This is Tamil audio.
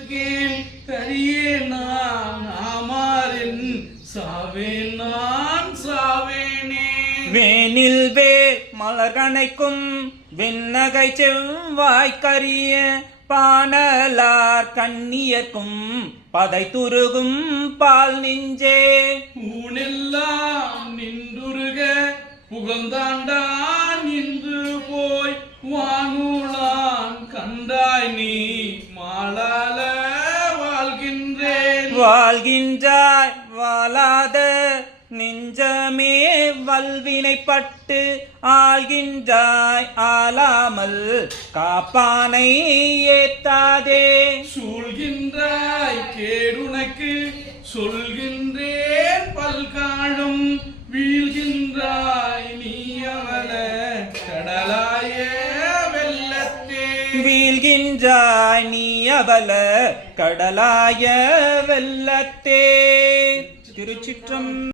கரியே நான் ஆமாறின் சாவேன் நான் சாவேனே. வேனில் வேர் மலர்கணைக்கும் வெண்ணகை செவ்வாய் கரிய பானலார் கண்ணியர்க்கும் பதை துருகும் பால் நெஞ்சே. ஊனெல்லாம் நின்றுருக புகழ்ந்தாண்டான் நின்று போய் வானூலான் கண்டாய் நீ. வாழ்கின்றாய் வாழாத நெஞ்சமே வல்வினைப்பட்டு ஆள்கின்றாய். ஆளாமல் காப்பானை ஏத்தாதே. சூழ்கின்றாய் கேடுனக்கு சொல்கின்றே. வீழ்கின்றாய் நீ அவல கடலாய வெள்ளத்தே. திருச்சிற்றம்